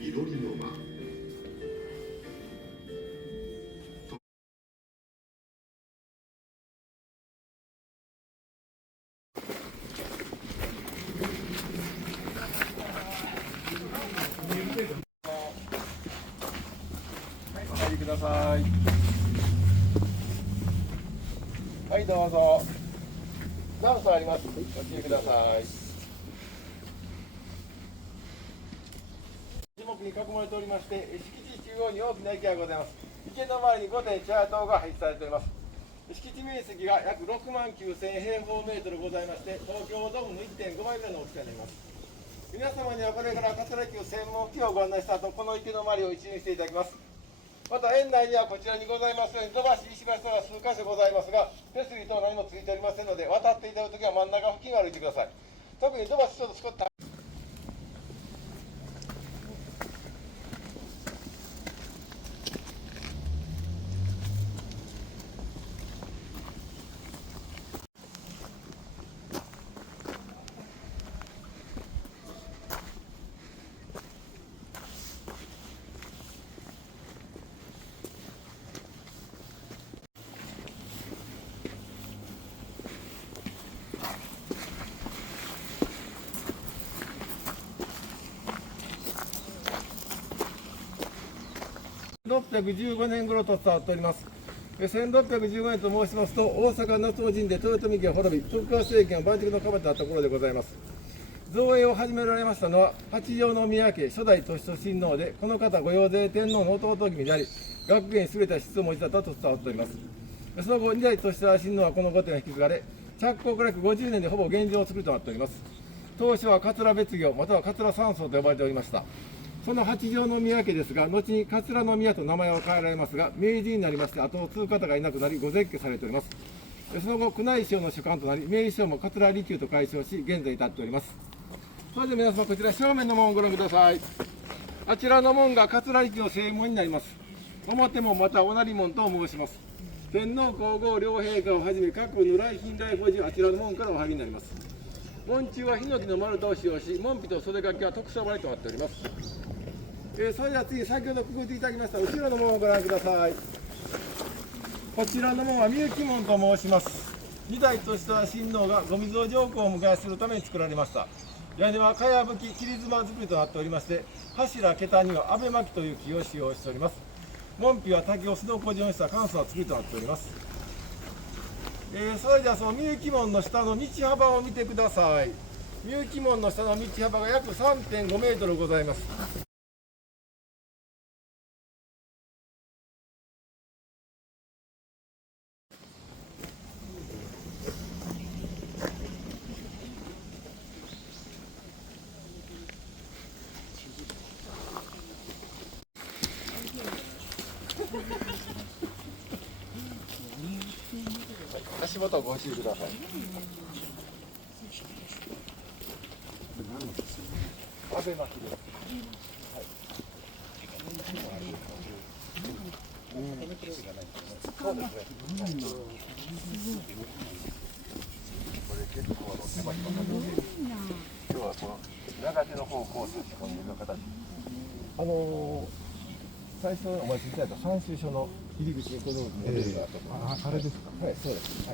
いろりの間。お入りください。はい、どうぞ。何層あります？ご注意ください。樹木に囲まれておりまして、敷地中央に大きな池がございます。池の周りに5点チャートが配置されております。敷地面積が約6万9000平方メートルございまして、東京ドームの 1.5 倍ぐらいの大きさになります。皆様にはこれから桂駅専門機をご案内した後、この池の周りを一周していただきます。また園内にはこちらにございますように土橋、石橋等が数箇所ございますが、手すり等何もついておりませんので、渡っていただくときは真ん中付近を歩いてください。特に土橋ちょっと少し1615年頃と伝わっております。1615年と申しますと、大阪夏の陣で豊臣家が滅び、徳川政権が盤石の壁となった頃でございます。造営を始められましたのは、八条宮家初代年親王で、この方、御用税天皇の弟君であり、学芸に優れた質を持ちだったと伝わっております。その後、二代年親王はこの御殿を引き継がれ、着工から約50年でほぼ現状を作るとなっております。当初は桂別業、または桂三層と呼ばれておりました。その八条宮家ですが、後に桂宮と名前を変えられますが、明治になりまして、後を継ぐ方がいなくなり、ご絶居されております。その後、宮内省の主管となり、明治省も桂離宮と改称し、現在至っております。それで皆様、こちら正面の門をご覧ください。あちらの門が桂離宮の正門になります。表門またはおなり門と申します。天皇皇后両陛下をはじめ、各如来賓来法事はあちらの門からお入りになります。門中はヒノキの丸太を使用し、門扉と袖掛けは特殊張りとなっております。それでは次、先ほどくぐっていただきました後ろの門をご覧ください。こちらの門はみゆき門と申します。二代としては親王が御水尾上皇を迎えするために作られました。屋根はかやぶき、切妻造りとなっておりまして、柱、桁には阿部巻という木を使用しております。門扉は竹をすのこ状にした簡素な造りとなっております。それではそのみゆき門の下の道幅を見てください。みゆき門の下の道幅が約 3.5 メートルございます。足元をご注意ください。阿部巻です。はい。そうですね。これ結構手間暇かかってます。今日はこの長手の方向を差し込んでいる形。最初お待ちいただいた参集所の入り口にこのモデルがあったと思います。あれですか。はい、そうです。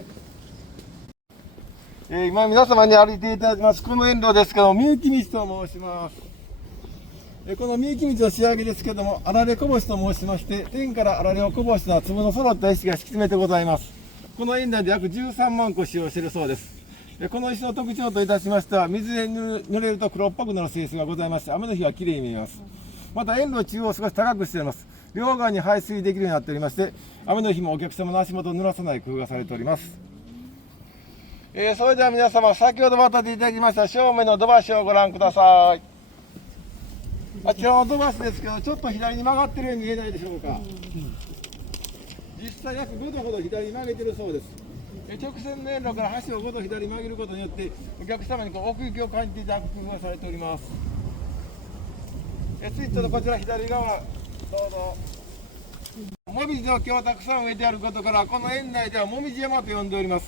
はい。今皆様に歩いていただきますこの沿路ですけども、みゆき道と申します。このみゆき道の仕上げですけども、あられこぼしと申しまして、天からあられをこぼした粒の揃った石が敷き詰めてございます。この園内で約13万個使用しているそうです。この石の特徴といたしましては、水で濡れると黒っぽくなる性質がございまして、雨の日はきれいに見えます。また園路中央を少し高くしています。両側に排水できるようになっておりまして、雨の日もお客様の足元を濡らさない工夫がされております。それでは皆様、先ほど渡っていただきました正面の土橋をご覧ください。あちらの土橋ですけど、ちょっと左に曲がっているように見えないでしょうか。実際約5度ほど左に曲げているそうです。直線の沿路から橋を5度左に曲げることによって、お客様に奥行きを感じていただく工夫がされております。次ちょっとこちら左側、どうぞ。もみじの木をたくさん植えてあることから、この園内ではもみじ山と呼んでおります。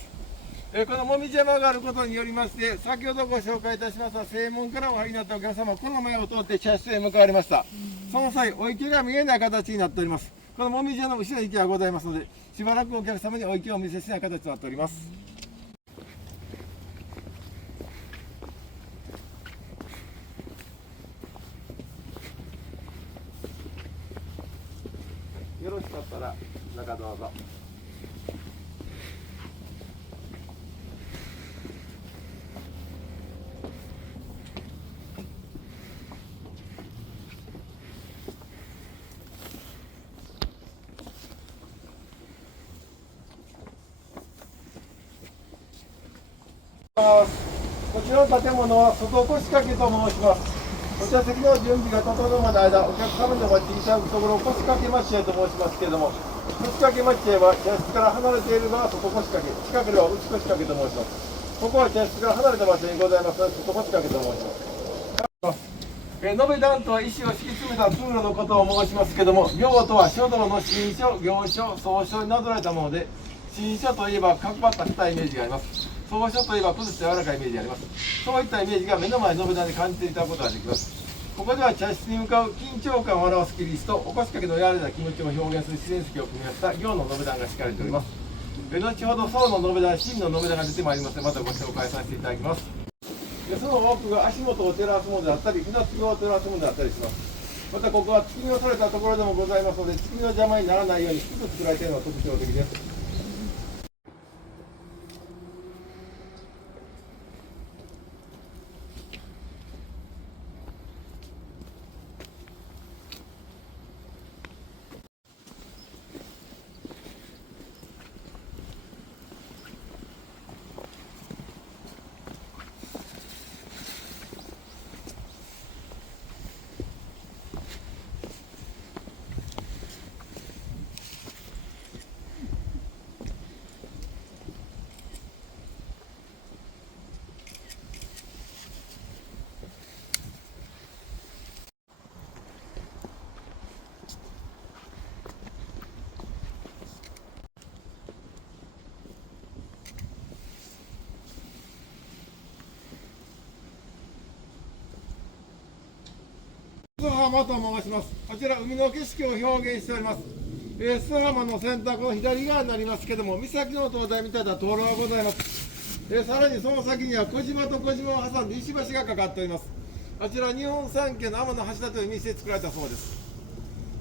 このもみじ山があることによりまして、先ほどご紹介いたしました正門からお入りになったお客様はこの前を通って茶室へ向かわれました。その際、お池が見えない形になっております。このもみじ山の後ろに池がございますので、しばらくお客様にお池をお見せしない形となっております。よろしかったら中どうぞ。こちらの建物は外腰掛けと申します。お茶席の準備が整うまでの間、お客様のお待ちいただくところを腰掛け待合と申しますけれども、腰掛け待合は茶室から離れているのは外腰掛け、近ければ内腰掛けと申します。ここは茶室から離れた場所にございますので、外腰掛けと申します。延べ段とは石を敷き詰めた通路のことを申しますけれども、行とは書道の新書、行書、草書になぞらえたもので、新書といえば角張った硬いイメージがあります。草書といえば崩して柔らかいイメージがあります。そういったイメージが目の前の延べ段で感じていただくことができます。ここでは茶室に向かう緊張感を表す切りとお腰掛けの柔らかな気持ちを表現する自然石を組み合わせた行の延べ段が敷かれております。後ほど層の延べ段、真の延べ段が出てまいりますので、またご紹介させていただきます。その多くが足元を照らすものであったり、船継ぎを照らすものであったりします。またここは月見をされたところでもございますので、月見の邪魔にならないように低く作られているのが特徴的です。砂浜と申します。こちら海の景色を表現しております。砂浜の先端の左側になりますけども、岬の灯台みたいな灯籠がございます。さらにその先には小島と小島を挟んで石橋がかかっております。あちら日本三景の天橋立という店で作られたそうです。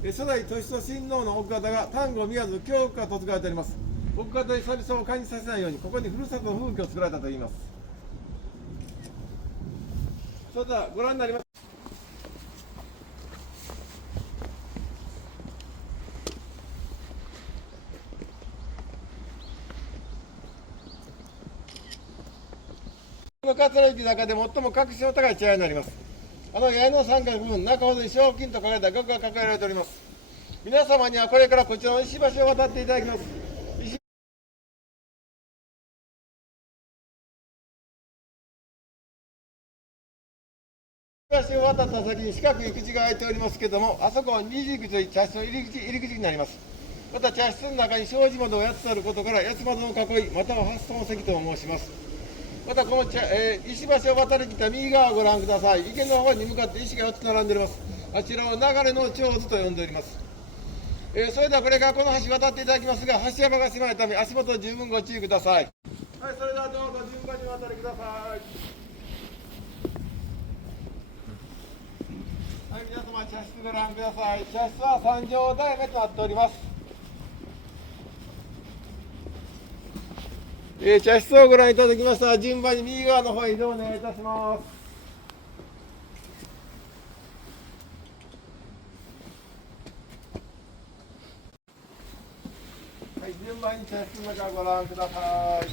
初代都市と親王の奥方が丹後宮津京都が嫁がれております。奥方に久々を感じさせないように、ここにふるさとの風景を作られたといいます。それではご覧になります。桂駅の中で最も格式の高い茶屋になります。八重の三角部分、中ほどに賞金と書かれた額が抱えられております。皆様にはこれからこちらの石橋を渡っていただきます。石橋を渡った先に四角い口が開いておりますけれども、あそこは二次口という茶室の入り口になります。また茶室の中に障子窓を8つあることから、八つ窓の囲い、または八層席と申します。またこの石橋を渡りきった右側をご覧ください。池の方に向かって石が4つ並んでおります。あちらを流れの長図と呼んでおります。それではこれからこの橋渡っていただきますが、橋幅が狭いため足元十分ご注意ください。はい、それではどうぞ順番に渡りください。はい、皆様茶室ご覧ください。茶室は3畳台目となっております。茶室をご覧いただきましたら、順番に右側の方へ移動お願いいたします。はい、順番に茶室の中をご覧ください。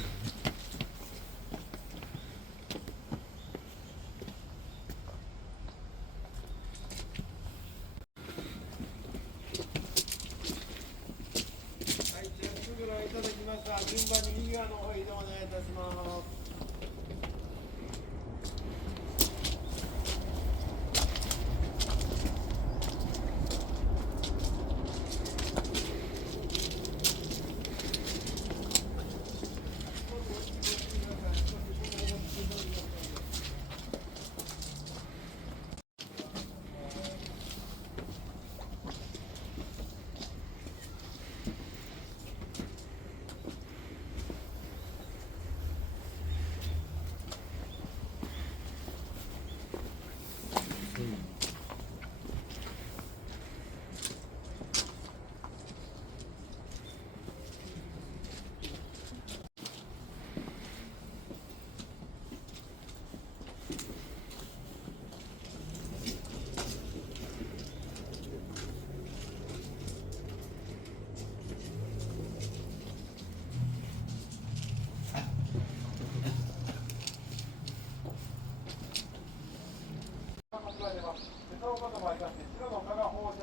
順番に右側の方へ移動お願いいたします。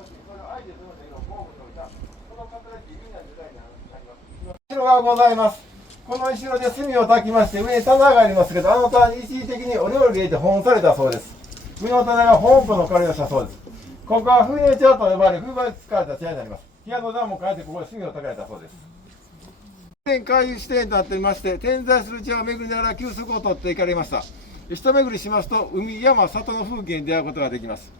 しい、それをアイデアというのを候補に置いた、その形で有名な時代になります。城がございます。この石炉で炭を焚きまして、上に棚がありますけど、あの棚に一時的にお料理入れて保温されたそうです。上の棚が保温庫の代わりをしたそうです。ここは冬の茶と呼ばれ、冬場に使われた茶になります。ピアノ段も変えて、ここで炭を焚かれたそうです。回遊式庭園となっておりまして、点在する茶を巡りながら休息をとって行かれました。一巡りしますと、海、山、里の風景に出会うことができます。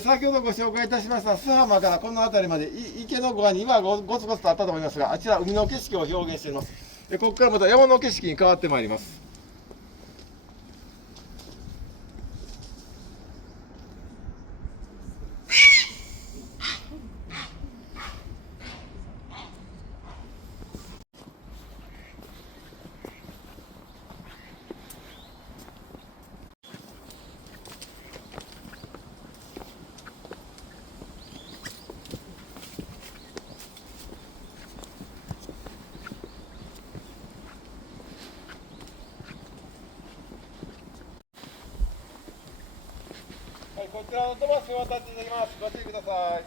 先ほどご紹介いたしました須浜からこの辺りまで池の側に岩がゴツゴツとあったと思いますが、あちら海の景色を表現しています。ここからまた山の景色に変わってまいります。こちらの飛ばしを渡っていただきます。ご注意ください。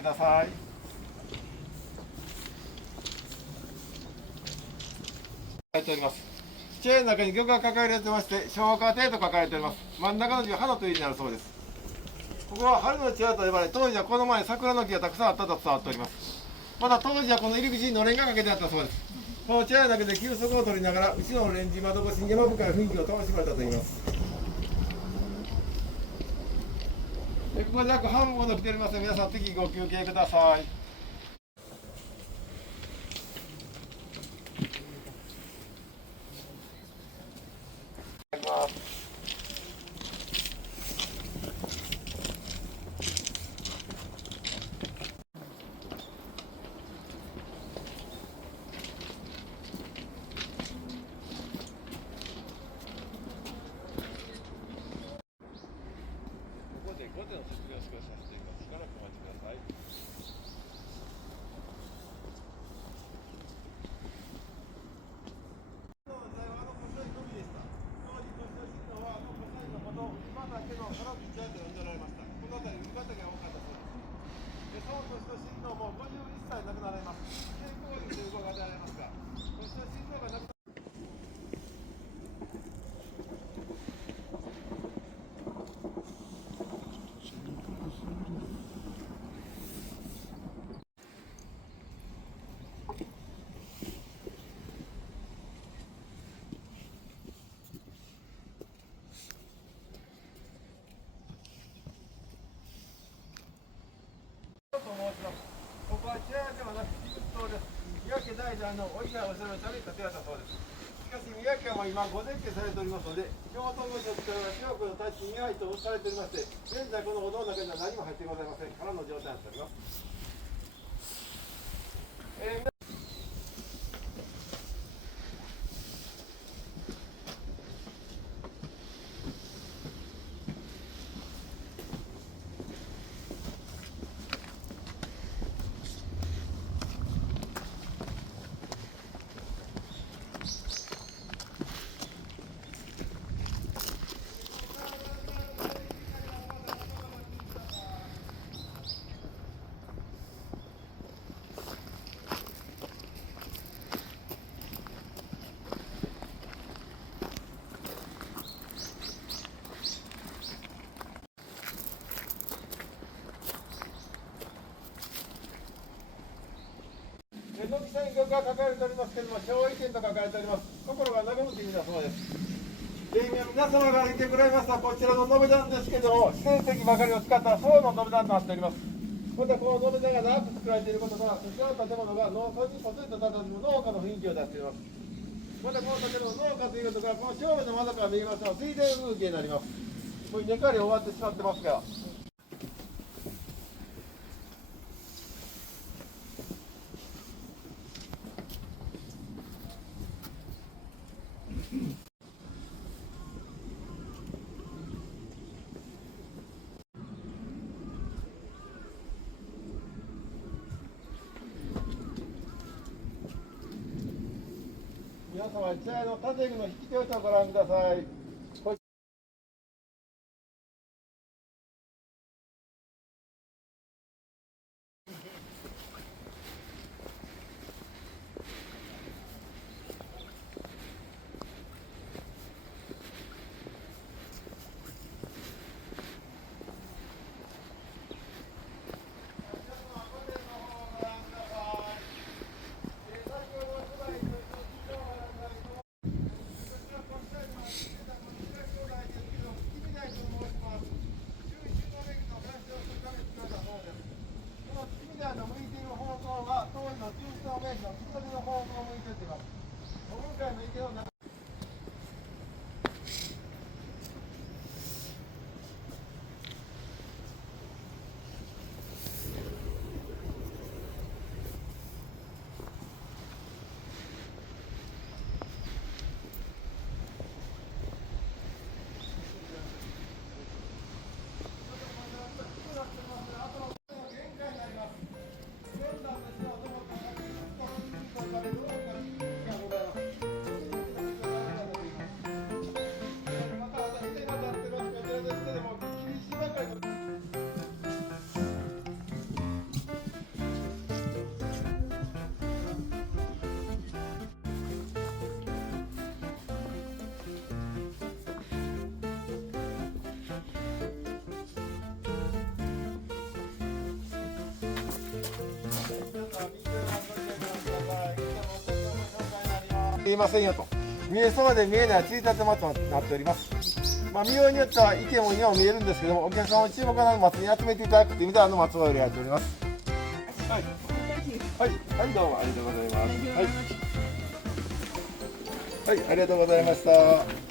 ください。書いております。チェーンの中に玉が抱えられてまして、消化亭と書かれております。真ん中の字は花という字になるそうです。ここは春の茶屋と呼ばれ、当時はこの前に桜の木がたくさんあったと伝わっております。また当時はこの入り口にのれんがかけてあったそうです。この茶屋だけで休息を取りながら、後ろのレンジ窓越しに山深い雰囲気を楽しまれたといいます。ここで約半分ほど来ておりますので、皆さん適宜ご休憩ください。5点の卒業式をさせています。しばらくお待ちください。ここは茶屋ではなく寄宿棟です。宮家代々のお稲をするために建てられたそうです。しかし宮家は今ご前家されておりますので、京都御所から中国の太刀に入とされておりまして、現在このお堂の中には何も入ってございません。空の状態になっております。軒下に玉が書かれておりますけれども、勝利点と書かれております。心が和むという意味だそうです。皆様が歩いてくられましたこちらの延べ段ですけども、自然石ばかりを使った層の延べ段となっております。またこの延べ段が長く作られていることから、こちらの建物が農村にぽつりと佇む農家の雰囲気を出しています。またこの建物、農家ということが、この正面の窓から見えますのは水田風景になります。これ、根刈り終わってしまってますから。皆様、一台の建具の引き手をご覧ください。見えませんよと、見えそうで見えないついたて松となっております。見ようによっては池も今も見えるんですけども、お客様の注目の松に集めていただくという意味で松を入れられております。はい、はい、はい、どうもありがとうございます。はい、はい、ありがとうございました。